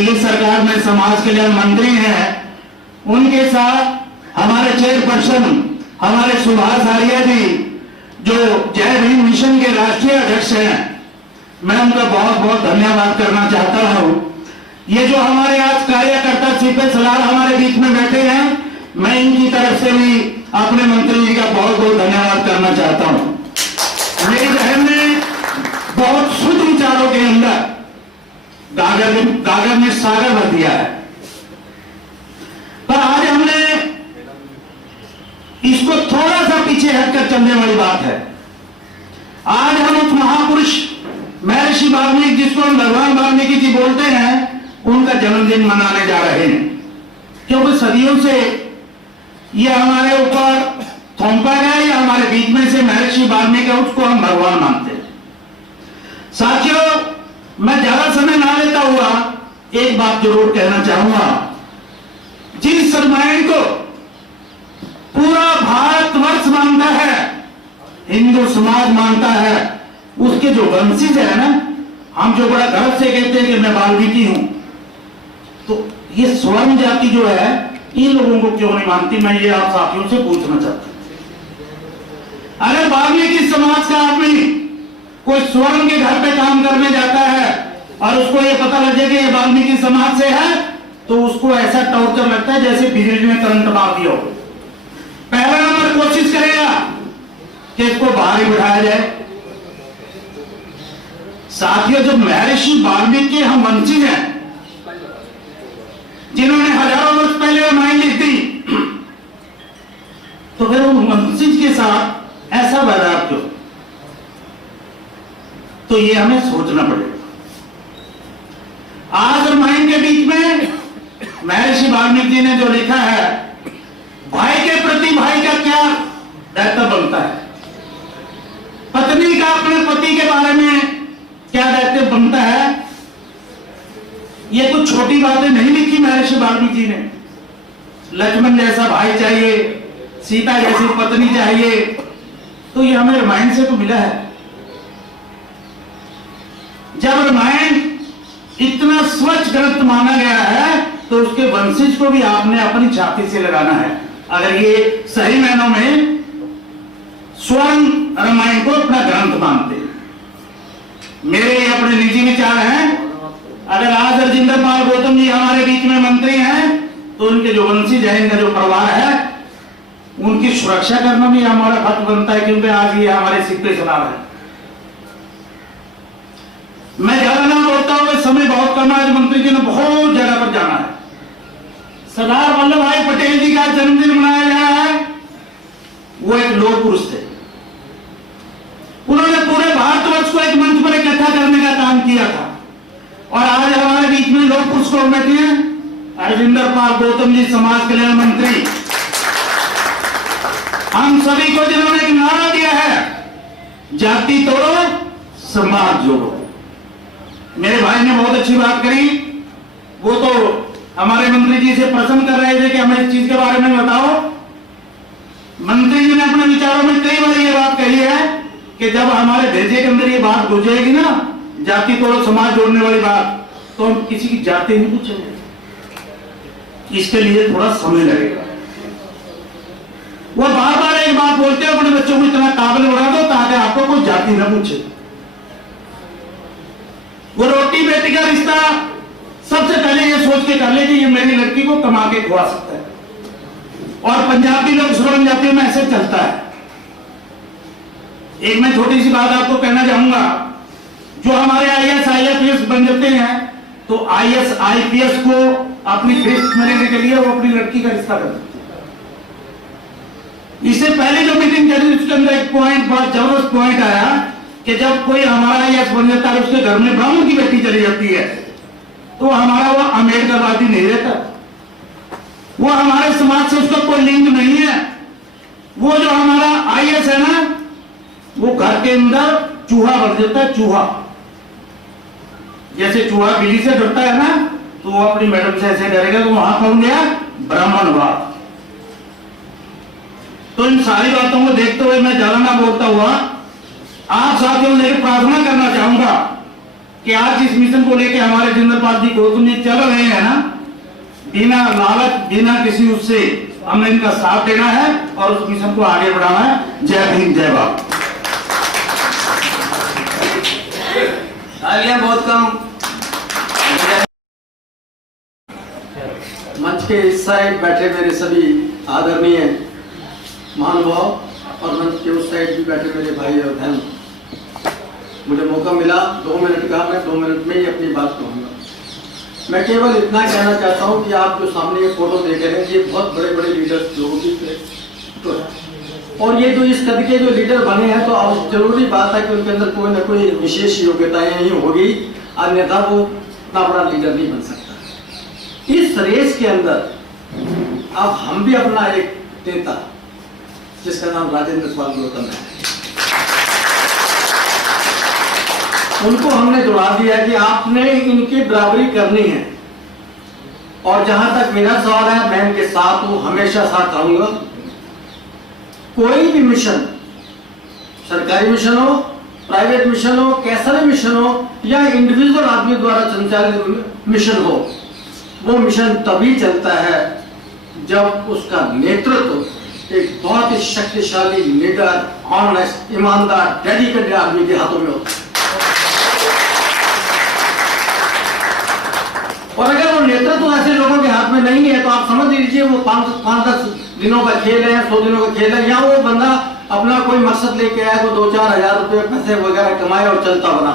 ये सरकार में समाज कल्याण मंत्री हैं, उनके साथ हमारे चेयरपर्सन हमारे सुभाष आर्या जी जो जय भीम मिशन के राष्ट्रीय अध्यक्ष हैं, मैं उनका बहुत बहुत धन्यवाद करना चाहता हूं। ये जो हमारे आज कार्यकर्ता सीपे सलार हमारे बीच में बैठे हैं, मैं इनकी तरफ से भी अपने मंत्री जी का बहुत बहुत धन्यवाद करना चाहता हूं। मेरी बहन ने बहुत शुद्ध विचारों के अंदर गागर में सागर भर दिया है, पर आज हमने इसको थोड़ा सा पीछे हटकर चलने वाली बात है। आज हम उस महापुरुष महर्षि वाल्मीकि, जिसको हम भगवान वाल्मीकि जी बोलते हैं, उनका जन्मदिन मनाने जा रहे हैं, क्योंकि सदियों से ये हमारे ऊपर थोपा गया, या हमारे बीच में से महर्षि वाल्मीकि, उसको हम भगवान मानते हैं। साथियों, मैं ज्यादा समय ना लेता हुआ एक बात जरूर कहना चाहूंगा। जिस रामायण को पूरा भारतवर्ष मानता है, हिंदू समाज मानता है, उसके जो वंशज है ना, हम जो बड़ा गर्व से कहते हैं कि मैं वाल्मीकि हूं, तो ये स्वर्ण जाति जो है, इन लोगों को क्यों नहीं मानती, मैं ये आप साथियों से पूछना चाहता हूं। अगर वाल्मीकि समाज का आदमी कोई स्वर्ण के घर पे काम करने जाता है और उसको ये पता लग जाए कि ये वाल्मीकि समाज से है, तो उसको ऐसा टॉर्चर लगता है जैसे बिजली में करंट मार दिया हो। पहला नंबर कोशिश करेगा कि इसको बाहर ही बिठाया जाए। साथियों, जो महर्षि वाल्मीकि हम वंचित हैं, जिन्होंने हजारों वर्ष पहले रामायण लिख दी, तो फिर उन वंचित के साथ ऐसा व्यवहार क्यों? तो ये हमें सोचना पड़ेगा। आज रामायण के बीच में महर्षि वाल्मीकि जी ने जो लिखा है, भाई के प्रति भाई का क्या दायित्व बनता है, पत्नी का अपने पति के बारे में क्या दायित्व बनता है, ये कुछ छोटी बातें नहीं लिखी महर्षि वाल्मीकि जी ने। लक्ष्मण जैसा भाई चाहिए, सीता जैसी पत्नी चाहिए, तो ये हमें रामायण से तो मिला है। जब रामायण इतना स्वच्छ ग्रंथ माना गया है, तो उसके वंशज को भी आपने अपनी छाती से लगाना है, अगर ये सही मायनों में स्वर्ण रामायण को अपना ग्रंथ मानते हैं। मेरे अपने निजी विचार हैं, अगर आज राजेंद्र पाल गौतम जी हमारे बीच में मंत्री हैं, तो उनके जो वंशज है, इनका जो परिवार है, उनकी सुरक्षा करना भी हमारा हक बनता है, क्योंकि आज ये हमारे सिर पे सवाल है। मैं ज्यादा ना बोलता हूं, समय बहुत कम है, मंत्री जी ने बहुत जगह पर जाना है। सरदार वल्लभ भाई पटेल जी का जन्मदिन मनाया जा रहा है। वो एक लोक पुरुष थे, उन्होंने पूरे भारतवर्ष को एक मंच पर इकट्ठा करने का काम किया था, और आज हमारे बीच में लोक पुरुष को बैठे हैं राजेंद्र पाल गौतम जी, समाज कल्याण मंत्री। हम सभी को जिन्होंने एक नारा दिया है, जाति तोड़ो समाज जोड़ो। मेरे भाई ने बहुत अच्छी बात करी, वो तो हमारे मंत्री जी से प्रश्न कर रहे थे कि हमें इस चीज के बारे में बताओ। मंत्री जी ने अपने विचारों में कई बार ये बात कही है कि जब हमारे भेजे के अंदर ये बात गुजरेगी ना, जाति तोड़ो समाज जोड़ने वाली बात, तो हम किसी की जाति नहीं पूछेंगे, इसके लिए थोड़ा समय लगेगा। वो बार बार एक बात बोलते हैं, अपने बच्चों को इतना काबिल बना दो ताकि आपको कोई जाति न पूछे। वो रोटी बेटी का रिश्ता सबसे पहले ये सोच के कर ले कि ये मेरी लड़की को कमा के खुआ सकता है, और पंजाबी लोग श्रवण जातियों में ऐसे चलता है। एक मैं छोटी सी बात आपको कहना चाहूंगा, जो हमारे IAS IPS बन जाते हैं, तो IAS IPS को अपनी फीस मिलने के लिए वो अपनी लड़की का रिश्ता करते हैं। इससे पहले जो मीटिंग चली, उसके अंदर एक पॉइंट, बहुत जबरदस्त पॉइंट आया कि जब कोई हमारा IAS बन जाता है, उसके घर में ब्राह्मण की बेटी चली जाती है, तो हमारा वो अम्बेडकरवादी नहीं रहता, वो हमारे समाज से उसका कोई लिंक नहीं है। वो जो हमारा IAS है ना, वो घर के अंदर चूहा बन जाता है, चूहा। जैसे चूहा बिल्ली से डरता है ना, तो वो अपनी मैडम से ऐसे डरेगा, तो वहां कौन गया? ब्राह्मणवाद। तो इन सारी बातों को देखते हुए मैं ज्यादा ना बोलता हुआ आप साथियों से प्रार्थना करना चाहूंगा कि आज इस मिशन को लेकर हमारे जिंदर पाल जी गौतम जी चल रहे हैं ना, बिना लालच बिना किसी उससे हमें इनका साथ देना है और उस मिशन को आगे बढ़ाना है। जय भीम जय भारत। बहुत कम। मंच के इस साइड बैठे मेरे सभी आदरणीय महानुभाव और मंच के उस साइड भी बैठे मेरे भाई और बहन, मुझे मौका मिला 2 मिनट का, मैं 2 मिनट में ही अपनी बात कहूँगा। मैं केवल इतना कहना चाहता हूँ कि आप जो सामने ये फोटो देख रहे हैं, ये बहुत बड़े बड़े लीडर्स लोगों की तो है, और ये जो इस कद के जो लीडर बने हैं तो अब जरूरी बात है कि उनके अंदर कोई ना कोई विशेष योग्यताएं ही होगी, अन्यथा वो इतना बड़ा लीडर नहीं बन सकता। इस रेस के अंदर अब हम भी अपना एक नेता जिसका नाम राजेंद्र पाल गौतम है, उनको हमने जुड़ा दिया कि आपने इनकी बराबरी करनी है। और जहां तक मेरा सवाल है, मैं इनके साथ हूं, हमेशा साथ रहूंगा। कोई भी मिशन, सरकारी मिशन हो, प्राइवेट मिशन हो, कैसा भी मिशन हो या इंडिविजुअल आदमी द्वारा संचालित मिशन हो, वो मिशन तभी चलता है जब उसका नेतृत्व एक बहुत ही शक्तिशाली लीडर, ऑनेस्ट, ईमानदार, डेडिकेटेड आदमी के हाथों में होता है। और अगर वो नेतृत्व ऐसे लोगों के हाथ में नहीं है तो आप समझ लीजिए वो 5-10 दिनों का खेल है, 100 दिनों का खेल है, या वो बंदा अपना कोई मकसद लेके आया तो 2-4 हजार रुपए पैसे वगैरह कमाए और चलता बना।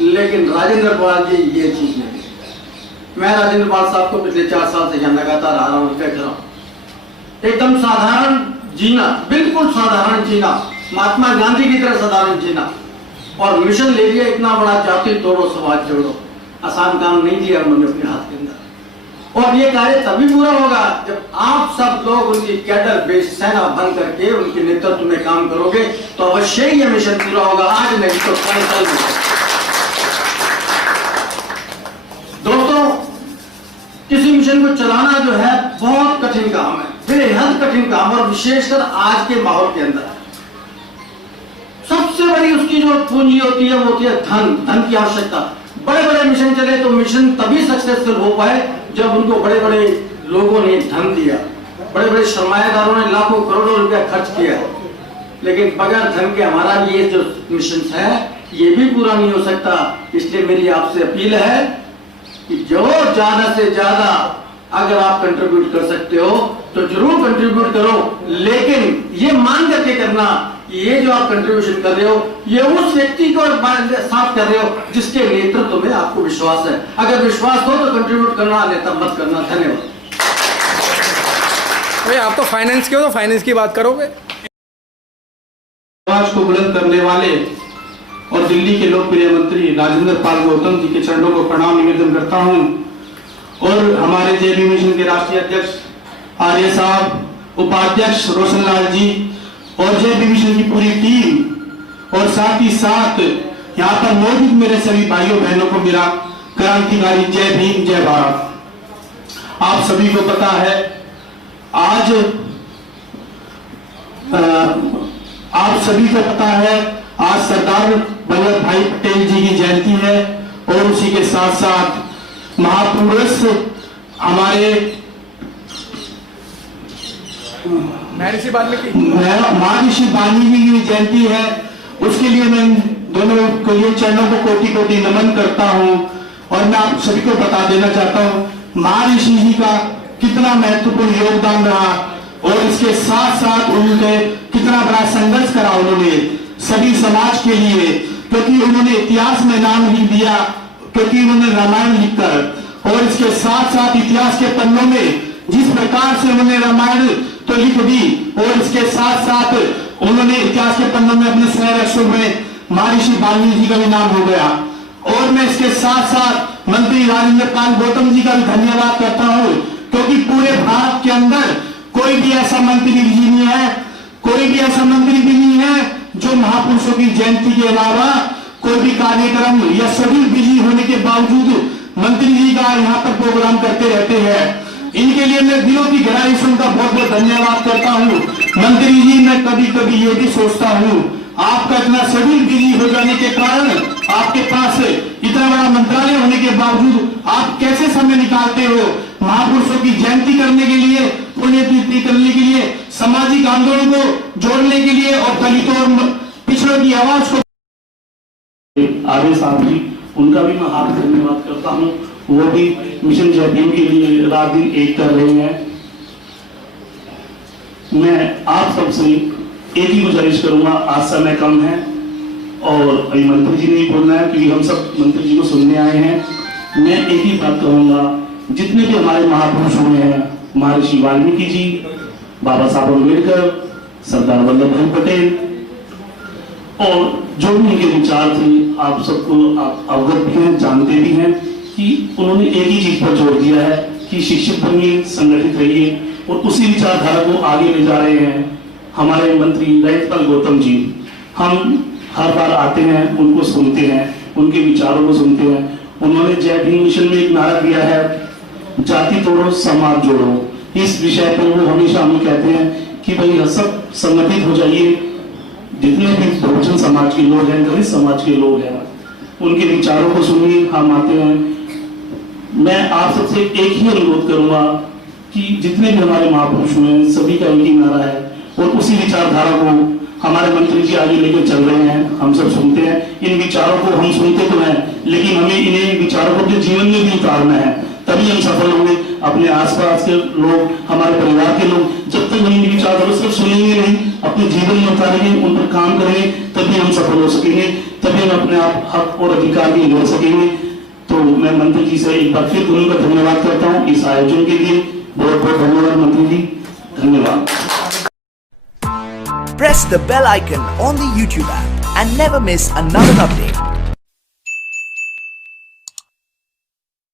लेकिन राजेंद्र पाल जी ये चीज नहीं। मैं राजेंद्र पाल साहब को पिछले 4 साल से यहाँ लगातार आ रहा हूँ, देख रहा हूँ। एकदम साधारण जीना, बिल्कुल साधारण जीना, महात्मा गांधी की तरह साधारण जीना, और मिशन ले लिया इतना बड़ा, जाति तोड़ो समाज जोड़ो। आसान काम नहीं दिया उन्होंने अपने हाथ के अंदर। और ये कार्य तभी पूरा होगा जब आप सब लोग उनकी कैडर बेस सेना बन करके उनके नेतृत्व में काम करोगे, तो अवश्य ही ये मिशन पूरा होगा। आज नहीं तो कल में। दोस्तों, किसी मिशन को चलाना जो है बहुत कठिन काम है, बेहद कठिन काम, और विशेषकर आज के माहौल के अंदर सबसे बड़ी उसकी जो पूंजी होती है वो होती है धन की आवश्यकता। बड़े बड़े मिशन चले तो मिशन तभी सक्सेसफुल हो पाए जब उनको बड़े बड़े लोगों ने धन दिया, बड़े बड़े सरमायादारों ने लाखों करोड़ों रुपया खर्च किया। लेकिन बगैर धन के हमारा ये जो मिशन है ये भी पूरा नहीं हो सकता। इसलिए मेरी आपसे अपील है कि जो ज्यादा से ज्यादा अगर आप कंट्रीब्यूट कर सकते हो तो जरूर कंट्रीब्यूट करो, लेकिन ये मान करके करना ये जो आप कंट्रीब्यूशन कर रहे हो ये उस व्यक्ति को साथ कर रहे हो जिसके नेतृत्व में आपको विश्वास है। अगर विश्वास हो तो कंट्रीब्यूट करना, अन्यथा मत करना। धन्यवाद। आप तो फाइनेंस के हो, तो फाइनेंस की बात करोगे। आवाज को बुलंद करने वाले और दिल्ली के लोकप्रिय मंत्री राजेंद्र पाल गौतम जी के चरणों को प्रणाम निवेदन करता हूं, और हमारे जेबी मिशन के राष्ट्रीय अध्यक्ष आर्य साहब, उपाध्यक्ष रोशन लाल जी और जेबी मिशन की पूरी टीम, और साथ ही साथ यहाँ पर मौजूद मेरे सभी भाइयों बहनों को मेरा क्रांतिकारी जय भीम जय भारत। आप सभी को पता है आज आप सभी को पता है आज सरदार वल्लभ भाई पटेल जी की जयंती है, और उसी के साथ साथ महापुरुष हमारे महर्षि वाल्मीकि की जयंती है। उसके लिए मैं दोनों को ये चरणों को कोटि कोटि नमन करता हूं, और मैं आप सभी को बता देना चाहता हूं महर्षि जी का कितना महत्वपूर्ण योगदान रहा, और इसके साथ साथ उन्होंने कितना बड़ा संघर्ष करा उन्होंने सभी समाज के लिए, क्योंकि उन्होंने इतिहास में नाम लिख दिया, क्योंकि उन्होंने रामायण लिखकर, और इसके साथ साथ इतिहास के पन्नों में जिस प्रकार से उन्होंने रामायण तो लिख दी, और इसके साथ साथ उन्होंने इतिहास के पन्नों में अपने स्नेह अक्षरों में महर्षि वाल्मीकि जी का भी नाम हो गया। और मैं इसके साथ साथ मंत्री राजेंद्र पाल गौतम जी का भी धन्यवाद करता हूं, क्योंकि पूरे भारत के अंदर कोई भी ऐसा मंत्री जी नहीं है, कोई भी ऐसा मंत्री भी नहीं है जो महापुरुषों की जयंती के अलावा कोई भी कार्यक्रम या सभी बिजी होने के बावजूद मंत्री जी का यहाँ पर प्रोग्राम करते रहते हैं। इनके लिए मैं दिलों की गहराई से उनका बहुत बहुत धन्यवाद करता हूँ। मंत्री जी, मैं कभी कभी ये भी सोचता हूँ आपका इतना शेड्यूल बिजी हो जाने के कारण आपके पास इतना बड़ा मंत्रालय होने के बावजूद आप कैसे समय निकालते हो महापुरुषों की जयंती करने के लिए, पुण्यतिथि करने के लिए, सामाजिक आंदोलन को जोड़ने के लिए और दलितों और पिछड़ों की आवाज को। आर्य साहब जी, उनका भी मैं हार्दिक धन्यवाद करता हूँ। वो भी मिशन जय भीम के लिए रात दिन एक कर रहे हैं। मैं आप सबसे एक ही गुजारिश करूंगा, आज समय कम है और अभी मंत्री जी ने ही बोलना है क्योंकि हम सब मंत्री जी को सुनने आए हैं। मैं एक ही बात कहूंगा, जितने भी हमारे महापुरुष हुए हैं, महर्षि वाल्मीकि जी, बाबा साहब अम्बेडकर, सरदार वल्लभ भाई पटेल, और जो भी उनके विचार थे आप सबको आप अवगत भी हैं, जानते भी हैं कि उन्होंने एक ही चीज पर जोर दिया है कि शिक्षित बनिए, संगठित रहिए, और उसी विचारधारा को आगे ले जा रहे हैं हमारे मंत्री रजतपाल गौतम जी। हम हर बार आते हैं, उनको सुनते हैं, उनके विचारों को सुनते हैं। उन्होंने जय भीम मिशन में एक नारा दिया है, जाति तोड़ो समाज जोड़ो। इस विषय पर वो हमेशा हमें कहते हैं कि भाई सब संगठित हो जाइए, जितने भी बहुजन समाज के लोग हैं, दलित समाज के लोग हैं, उनके विचारों को सुनिए। हम आते हैं। मैं आप सबसे एक ही अनुरोध करूंगा कि जितने भी हमारे महापुरुष हुए सभी का एक ही नारा है और उसी विचारधारा को हमारे मंत्री जी आगे लेकर चल रहे हैं। हम सब सुनते हैं, इन विचारों को हम सुनते तो हैं, लेकिन हमें इन्हें विचारों को अपने जीवन में भी उतारना है, तभी हम सफल होंगे। अपने आसपास के लोग, हमारे परिवार के लोग, जब तक हम इन विचारों सिर्फ सुनेंगे नहीं, अपने जीवन में उतारेंगे, उन पर काम करेंगे, तभी हम सफल हो सकेंगे, तभी हम अपने आप हक और अधिकार भी ले सकेंगे। तो मैं मंत्री जी से एक बार फिर उनका धन्यवाद करता हूँ इस आयोजन के लिए। बहुत बहुत धन्यवाद मंत्री जी, धन्यवाद। Press the bell icon on the YouTube app and never miss another update.